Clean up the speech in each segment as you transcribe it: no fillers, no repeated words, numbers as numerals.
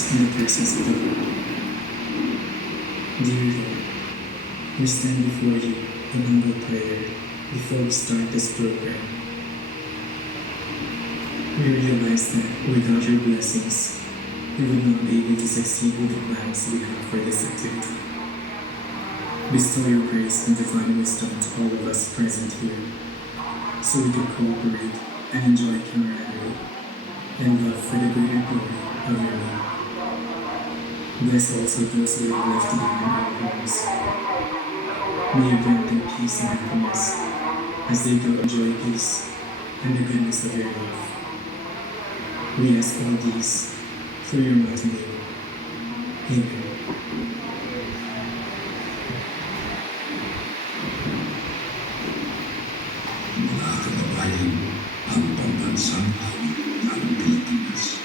peace in the presence of the Lord. Dear Lord, we stand before you in humble prayer before we start this program. We realize that without your blessings, we would not be able to succeed with the plans we have for this activity. Bestow your grace and divine wisdom to all of us present here, so we can cooperate and enjoy camaraderie and love for the greater glory of your name. Bless also those who have left behind our homes. May you grant them peace and happiness as they go enjoy peace and the goodness of your love. We ask all these through your mighty name. Amen. Mga kababayan, ang pambansang hawig ng Pilipinas.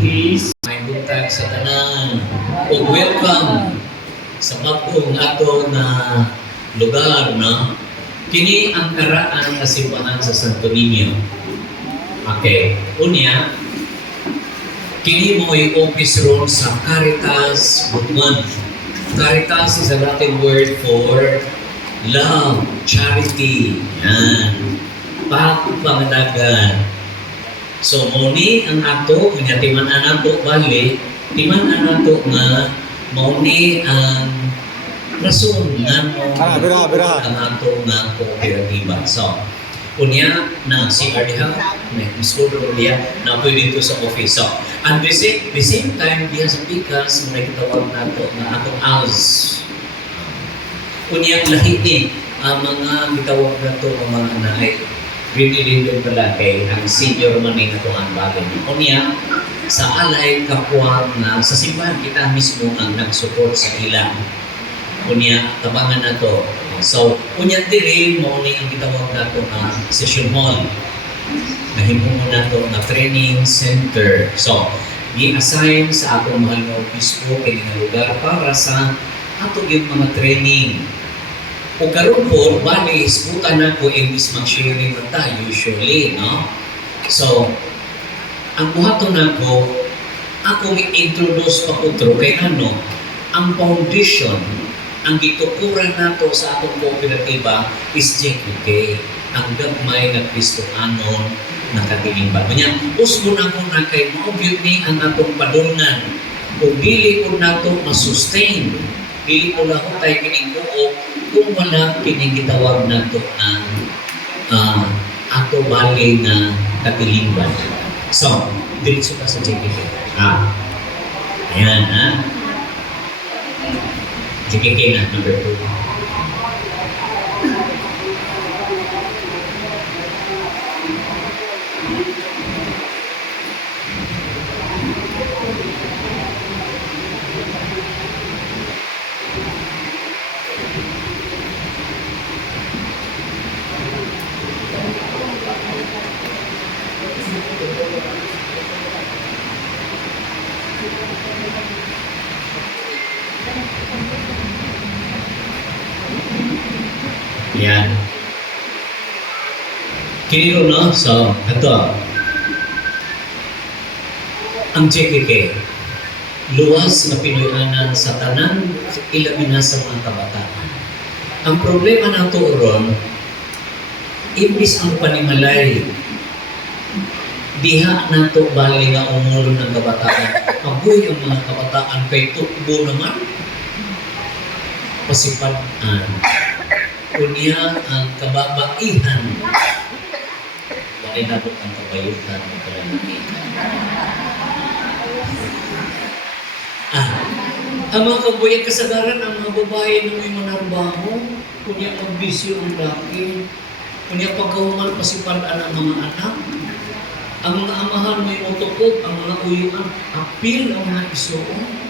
Please, may butag sa tanan. O welcome sa bagong ato na lugar, no? Kini ang karaan na simbahan sa Santo Niño. Okay. Unya, kini mo yung office room sa Caritas Bukman. Caritas is a Latin word for love, charity. Yan. Pagpangadagan. So, muni ang ato, kanya timan-an ato bali, timan-an ato nga, muni ang rason nga mo ang ato nga kooperatiba. So, kunya na si Ardiha, may gusto niya na pwede dito sa office. So, and the same time, diya sa Pikas, may kitawag na ito na atong house. Kunya lahi ni ang mga kitawag na ito ng mga anay. Really pala kay ang senior man na ito ang bagay. Kunya, sa alay kapwa na sa simbahan kita mismo ang nag-support sa ilang. Kunya, tabangan na to. So, kunya diri mo ni ang gitawag na ito na session hall. Nahimo mo na ito na training center. So, i-assign sa atong mahal na obispo kay nga lugar para sa ato yung mga training. O karon po, bali, isputan na ko imbis mag-sharing na tayo usually, no? So, ang buhaton na ko, ako i-introduce pa utro kay ano, ang foundation, ang gitukuran nato sa atong kooperatiba is JQK, ang gagmay na Kristohanon na katilingban. Kanya, usbo na ko na kay maubyot ni ang atong padulngan. Kung dili ko na ito masustain, dili ko na ko tayo kinigbuo, kung wala kinigitawag na ito ang ato bali na katilingban. So, diretso ka sa JKK. Ayan, JKK na, number 2. Yan. Kiniyo, no? So, ito. Ang JKK, luwas na pinuyanan sa tanan, ilabi na sa mga kabataan. Ang problema na ito ron, imbis ang panimalay, diha na ito bali nga umulo ng kabataan. Agoy ang mga kabataan kay tukbo naman. Pasipan-an. Kunya ang kababaihan. Bakit nato ang kabayutan ng kalamitan? Ang mga kabuyan kasagaran, ang mga babae na may manarbaho, kunya pagbisyo ang laki, kunya pagkahuman pasipan-an ang mga anak, ang mga amahan may utukod, ang mga uyuan, apil ang mga isuon.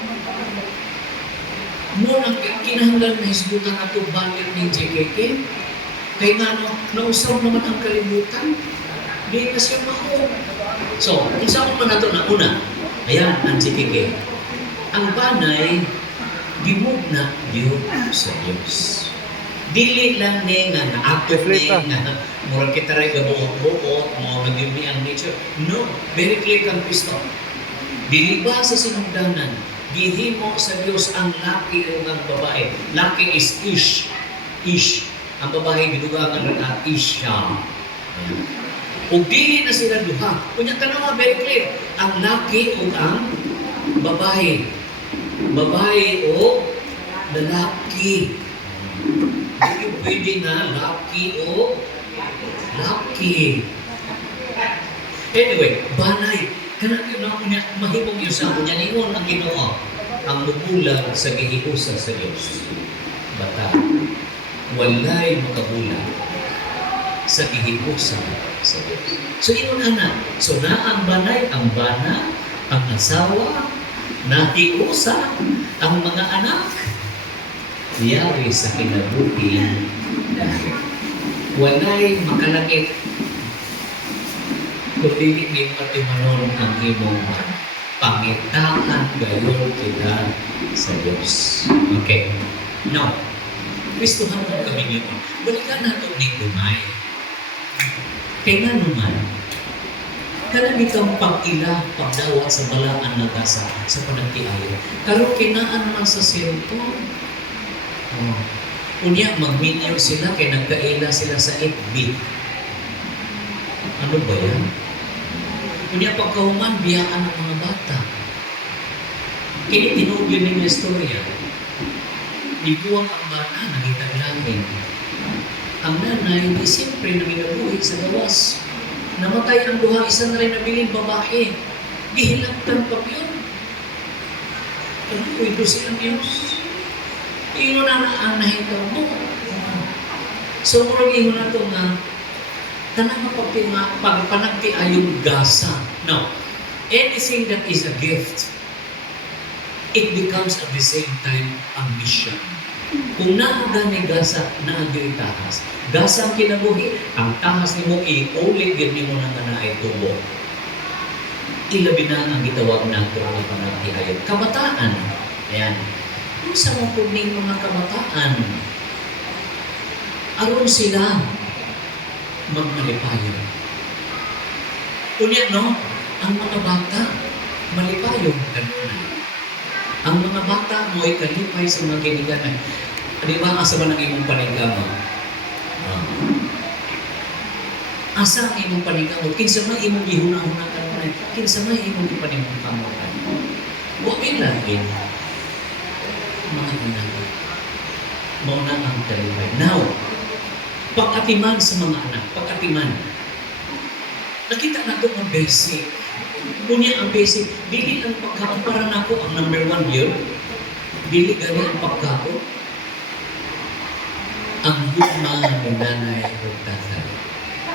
Mo ang kinahanglan na hisbutan ato balik ng JKK, kaya nga nausap naman ang kalibutan, di na siya mako. So, kung saan man nato na una, ayan ang JKK. Ang banay, gimog na Diyos sa Diyos. Dili lang ni nga na-active ni nga murag kita rin gabuot-buot, mo nag-yumi ang nature. No, very clear kang Kristo. Dili ba sa sinugdanan, gihimo sa Dios ang laki ug ang babae. Laki is ish. Ish. Ang babae gidugangan nga Isha. Ug dili na sila duha. Kunya tanawa very clear. Ang laki ug ang babae. Babae o lalaki. Hindi pwede na laki o laki. Anyway, banay. Kana yun ako niya, mahimong yun sa ako niya. Ningon ang Ginoo ang mubulag sa gihiusa sa Diyos. Bata, walay makabulag sa gihiusa sa Diyos. So, yun anak. So, na ang banay, ang bana, ang asawa, nahiusa, ang mga anak, yari sa kinabuhi dahil walay makalangit kundi hindi matimanon ang imong pangitaan gayon kita sa Diyos. Okay. Now, Kristohan mo kami nito. Balikan natin ni Dumay. Kaya nga naman, kanang itong pag-ila, pagdawat sa balaan na gasa sa panagtiayo. Karon kinaan naman sa cellphone. Unya, mag-minyo sila kaya nagkaila sila sa FB. Ano ba yan? Unya, pagkahuman, biyaan ng mga bata. Kaya tinugin ninyo istorya. Dibuwang ang bata, nangitag langin. Ang nanay, di siyempre nanginabuhi sa gawas. Namatay ang duha, isa na rin nabiling babae. Gihilagtan pa yun. Ano ko ito silang Diyos? Iyon na ang nahitaw mo. So, murag iyon na ito nga, kanang pagpanagti ayong gasa. Now, anything that is a gift, it becomes at the same time a mission. Kung naagani gasa, naagiri tahas. Gasa ang kinabuhi, ang tahas ni mo, i-ulit yun ni mo na nga tubo. Ilabi na ang gitawag na ito ang panagti ayong. Kabataan. Ayan. Kung sa mga puning mga kabataan, aron sila magmalipayon. Unya, no? Ang mga bata, malipayon kanuna. Ang mga bata mo ay kalipay sa mga kiniganan. Di ba, asa ba nang imong panigama? Asa ang imong panigama? Kinsa man imong gihuna-huna kanuna? Kinsa man imong ipanimangkamutan? Huwag ilagin. Mga anak. Mauna ang kalipay. Now, pag-atiman sa mga anak. Pag-atiman. Nakita na ito ang basic. Kunya ang basic, dili ang pagkaon para nako ang number 1 yun. Dili gani ang pagkaon. Ang gugma ng nanay o tatay.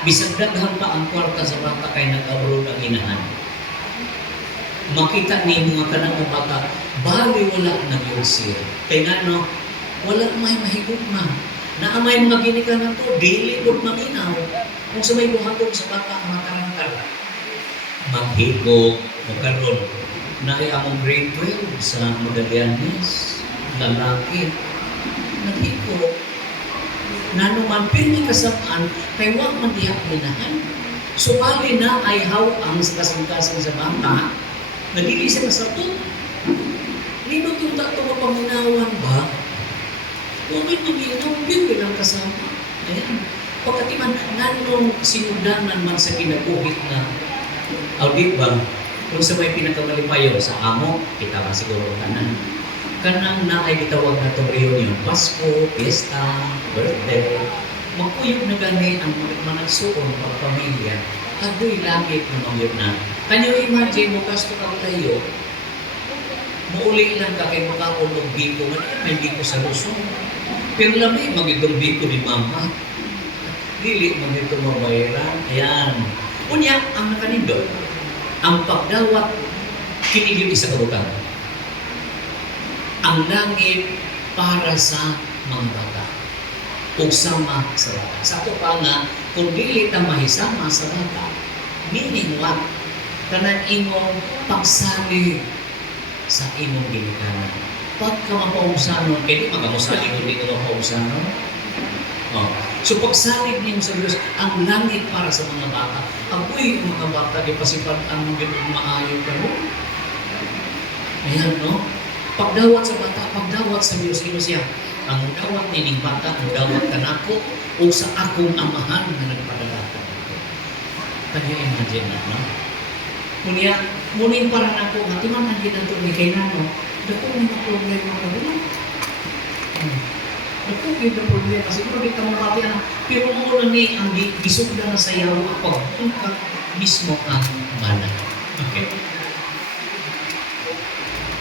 Bisag daghan pa ang kwarta sa bata kay nag-abroad ang inahan. Makita ni mga kanang bata, bali wala na yun siya. Kaya nga no, wala may mahigugma. Naamay mga ginikanan to, dili ko maminaw. Kung sa may buhatog sa bata ang matarangkal. Maghigog, magkaroon. Naay among grade 12 sa Magallanes, lalaki. Naghigog. Nanuman, pirmi kasamaan, kay wag man diyak linahan. So, bali na ay how ang kasing-kasing sa bata, nagili siya sa to. Nindot yung tato mapaminawan ba? Huwag maminaw, yun ang kasama. Ayan. Pagkatiman, nanong sinudanan man sa kinabuhit na audit ba? Kung sa may pinakamalipayo sa amo, kita ba siguro tanan. Kanang na ay gitawag na itong reunion, Pasko, Fiesta, birthday, magpuyog na gani ang managsuon pag pamilya, agoy langit na magyod na. Kanyo imagine mo, kasto kang tayo, muuli lang ka kay makakulog biko, may biko sa lusong. Pero lamay, magigong biko ni mama. Dili, magito mabayaran. Ayan. Unya, ang nakanindo, ang pagdawat, kinigil isa kabutan. Ang langit para sa mga bata. Ug sama sa bata. Sa ito pa nga, kung dili ta mahisama sa bata, meaning what? Kanang imong pagsalig sa imong ginikanan. Pagka mapausanon, kaya di magamusalig kung di ka mapausanon. Oh. So pagsalig niyo sa Diyos, ang langit para sa mga bata. Ako'y mga bata, ipasipan ang mga maayo ka mo. Ayan, no? Pagdawat sa bata, pagdawat sa Diyos, ino siya, ang dawat nining bata, ang dawat kanako, o sa akong amahan na nagpadala ko. Kanya imagine na, no? Kunya, munin para nako, matiman ang ginanto ni kay nano, dako ni mga problema ka rin. Dako yung problema, siguro di ka mabati na, pero mo na ni ang gisugda na sayaw, pagtungkak mismo ang mana. Okay?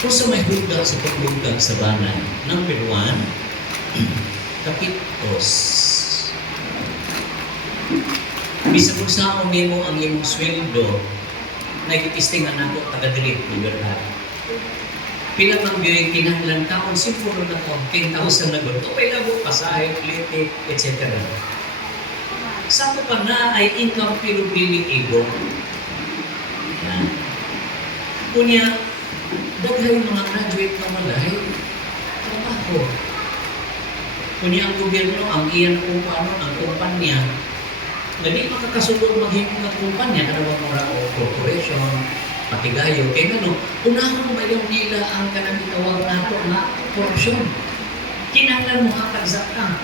Kung sa may hugda sa paghugda sa banay, number 1, kapitos. Bisa kung saan mo ang iyong sweldo, nagkitistingan ako taga-delete lugar. Pinapang biyay kinahanglan taon, siguro na ko, 10,000 na gano'n. Okay lang mo, pasahe, plete, etc. Sa ko pa na ay income pero biling ego. Yan. Kunya, daghay mga graduate na malay, trabaho. Kunya ang gobyerno, ang iyan kung paano, ang kumpanya, na di makakasulong maghimong ng kumpanya, kanawa mura o corporation, patigayo, kaya ano, unahon ba yung nila ang kanang itawag nato na korupsyon? Kinahanglan mo hakagsak ka.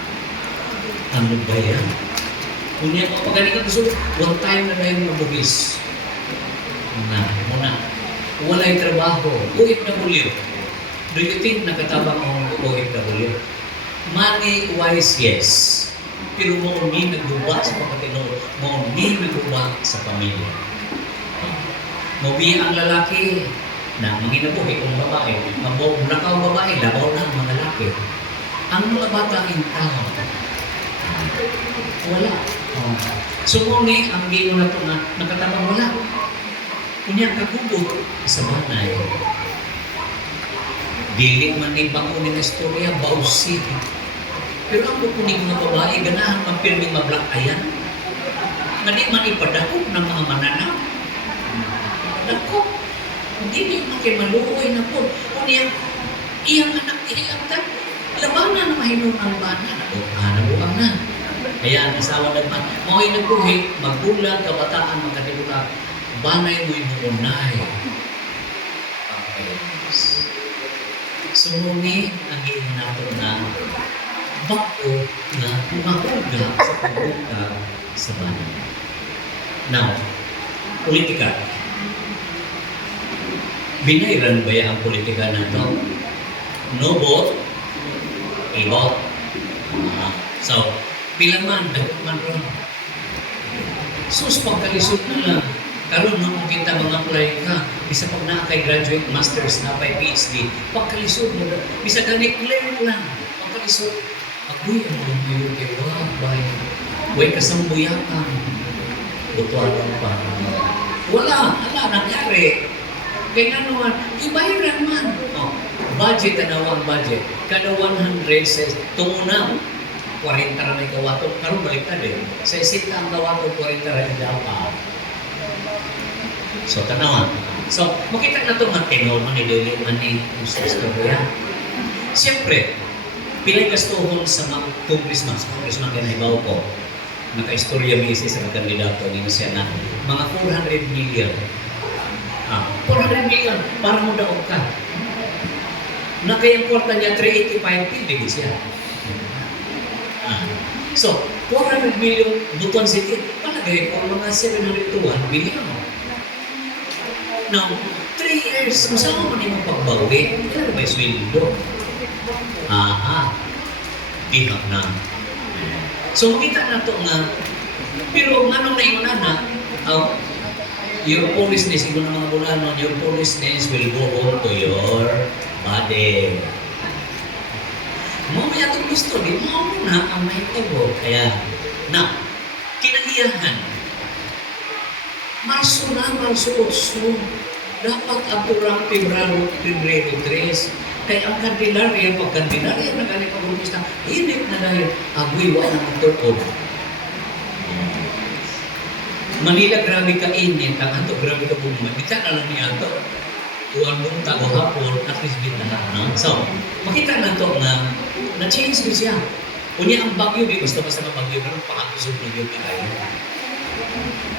Ano ba yan? Kunya mo, pag ka gusto, one time na dahil mabugis. Muna. Walay trabaho. OFW. Do you think nakatabang ang OFW? Money-wise, yes. Pero mo ni nagbuba sa pagkatinood. Mo ni nagbuba sa pamilya. Mabiya ang lalaki na manginabuhi kung babae. Nakaw babae, labaw na ang mga lalaki. Ang mga bata in town, wala. So muna ang gino na ito na nakatabang wala. Kunya kagugot sa banay. Dili man ni bango ni istorya, bausi. Pero ang kukunin mga babae, ganahan mapirming mablakayan. Nga di man ipadakop ng mga mananaw. Padakop. Hindi di makimaluoy na po. Kunya, iyang anak ihilagtan. Labanan na mahinom ang bana. Nabuang na. Kaya ang asawa naman, mao'y nagbuhi, magbulag, kabataan, magkatibulag. Banay mo'y muunay. So, muni ang iyong nato na bako na mahuga sa pagbuka sa banay. Now, politika. Binayran ba ang politika na ito? No vote, i-vote. So, pila man, dapat man ron. Sus, pagkalisod na lang. Karon nung kita mga apply ka, bisa pag na kay graduate, masters na pa PhD, pagkalisod mo, bisa ganit clear lang, pagkalisod, agoy, ang mga kay wabay, way kasambuyakan, butuan pa. Wala, nangyari. Kaya nga naman, ibayaran man. Oh, budget na ang budget. Kada 100 says, tungo na, 40 na may kawato. Karoon balik na din. Sa isip na ang kawato, 40 na rin dapat. So, tanawan. So, makita na ito nga tinol, manidili, sa istorya. Siyempre, pilay gastuhon sa mga congressman kinaibaw ko, naka-istorya misi sa kandidato ni siya na mga 400 million. 400 million, para mo daog ka. Na kayang kwarta niya, 385 hindi siya. So, 400 million, butuan sige, palagay ko mga 700 to 1 million. Now, 3 years, kung saan mo naman pagbawi, kailan may sweldo? Bihag na. So, makita na ito nga, pero anong naingunan na, your policeness, ito na mga bulanon, your policeness will go home to your body. Mamaya itong gusto, di mo na ang mahitago. Kaya, na, kinahiyahan, Marso 8, dapat aturang Pebrero 3. Kaya ang kandilarya, pag kandilarya na galing pag-umista, init na dahil agoy wa na magturod. Manila, grabe ka init, ang ato, grabe ka bumumay. Kita na lang niya ito. Tuwang mong tago hapon, at least bit na lang. So, makita na ito na na-change ko siya. Kunya ang bagyo, di basta-basta na bagyo, pero pakakusog na yung kayo.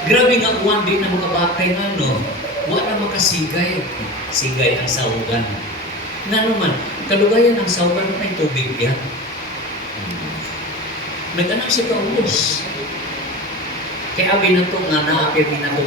Grabe nga uwan din na mga bakay nga, no? Wala na makasigay. Sigay ang sahugan. Nga naman, kalugayan ang sawar na may tubig yan. Nag-anak si Paulus. Kaya abi na to nga naapir na to